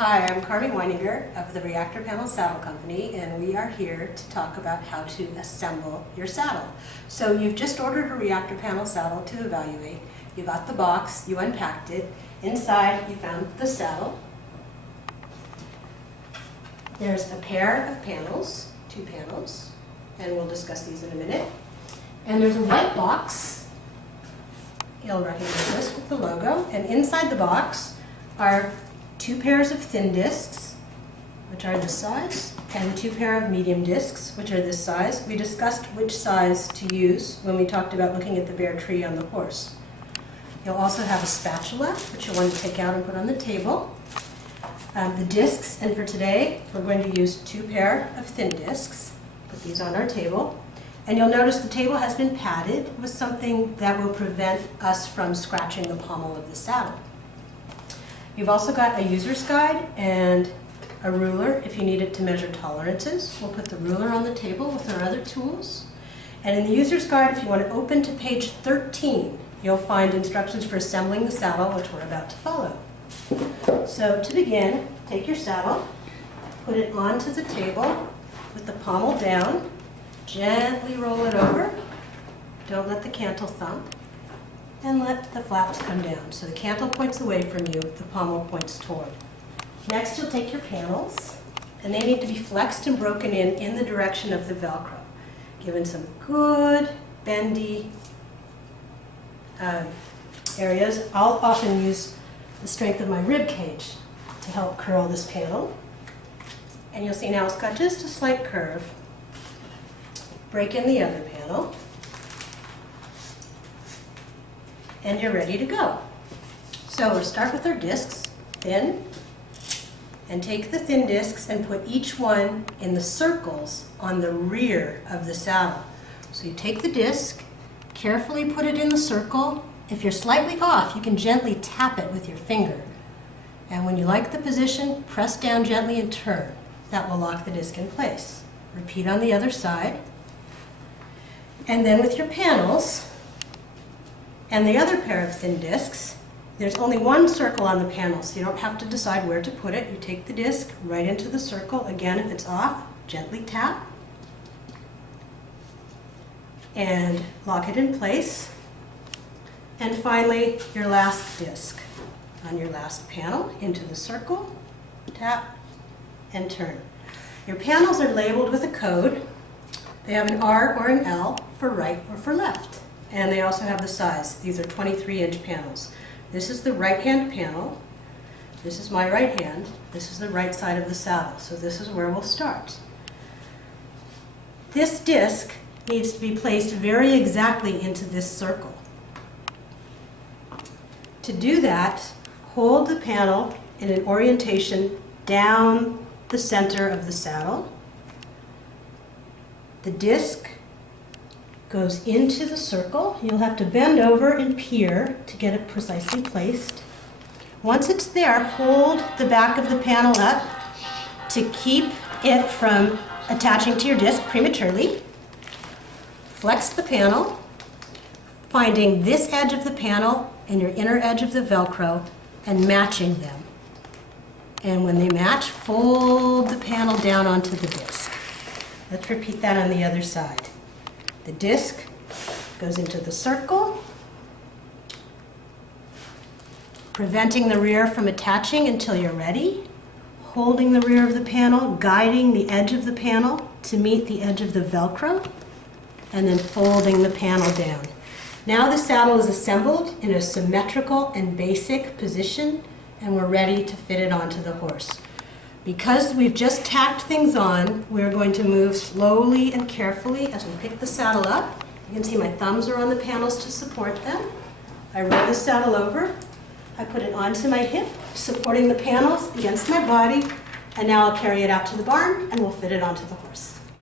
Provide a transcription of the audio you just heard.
Hi, I'm Carmi Weininger of the ReactorPanel Saddle Company, and we are here to talk about how to assemble your saddle. So you've just ordered a ReactorPanel saddle to evaluate. You got the box, you unpacked it. Inside you found the saddle. There's a pair of panels, 2 panels, and we'll discuss these in a minute. And there's a white box. You'll recognize this with the logo. And inside the box are 2 pairs of thin discs, which are this size, and 2 pairs of medium discs, which are this size. We discussed which size to use when we talked about looking at the bare tree on the horse. You'll also have a spatula, which you'll want to take out and put on the table. The discs, and for today, we're going to use 2 pairs of thin discs. Put these on our table. And you'll notice the table has been padded with something that will prevent us from scratching the pommel of the saddle. You've also got a user's guide and a ruler if you need it to measure tolerances. We'll put the ruler on the table with our other tools. And in the user's guide, if you want to open to page 13, you'll find instructions for assembling the saddle, which we're about to follow. So to begin, take your saddle, put it onto the table with the pommel down, gently roll it over, don't let the cantle thump, and let the flaps come down. So the cantle points away from you, the pommel points toward. Next, you'll take your panels, and they need to be flexed and broken in the direction of the Velcro, given some good bendy areas. I'll often use the strength of my rib cage to help curl this panel. And you'll see now it's got just a slight curve. Break in the other panel. And you're ready to go. So we'll start with our discs, thin, and take the thin discs and put each one in the circles on the rear of the saddle. So you take the disc, carefully put it in the circle. If you're slightly off, you can gently tap it with your finger. And when you like the position, press down gently and turn. That will lock the disc in place. Repeat on the other side. And then with your panels, and the other pair of thin discs, there's only one circle on the panel, so you don't have to decide where to put it. You take the disc right into the circle. Again, if it's off, gently tap and lock it in place. And finally, your last disc on your last panel into the circle, tap and turn. Your panels are labeled with a code. They have an R or an L for right or for left. And they also have the size. These are 23-inch panels. This is the right-hand panel. This is my right hand. This is the right side of the saddle. So this is where we'll start. This disc needs to be placed very exactly into this circle. To do that, hold the panel in an orientation down the center of the saddle. The disc goes into the circle. You'll have to bend over and peer to get it precisely placed. Once it's there, hold the back of the panel up to keep it from attaching to your disc prematurely. Flex the panel, finding this edge of the panel and your inner edge of the Velcro and matching them. And when they match, fold the panel down onto the disc. Let's repeat that on the other side. The disc goes into the circle, preventing the rear from attaching until you're ready, holding the rear of the panel, guiding the edge of the panel to meet the edge of the Velcro, and then folding the panel down. Now the saddle is assembled in a symmetrical and basic position, and we're ready to fit it onto the horse. Because we've just tacked things on, we're going to move slowly and carefully as we pick the saddle up. You can see my thumbs are on the panels to support them. I roll the saddle over. I put it onto my hip, supporting the panels against my body, and now I'll carry it out to the barn and we'll fit it onto the horse.